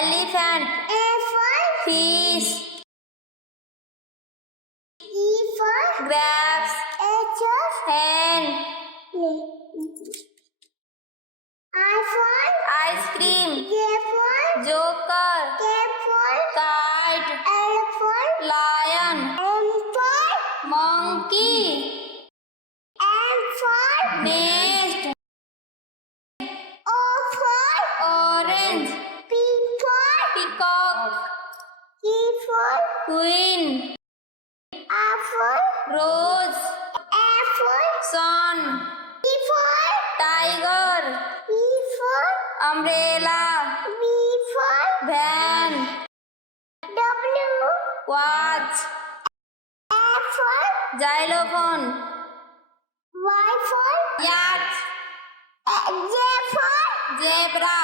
elephant, A for fish, E for grapes, H for hen, I for ice cream, J for joker, K for kite, L for lion, M for monkey, N for nest, O for orange, P for peacock, Q for queen, R for rose, S for sun, T for tiger, E for umbrella, V for van, W watch, X for xylophone, Y for yacht, J for zebra,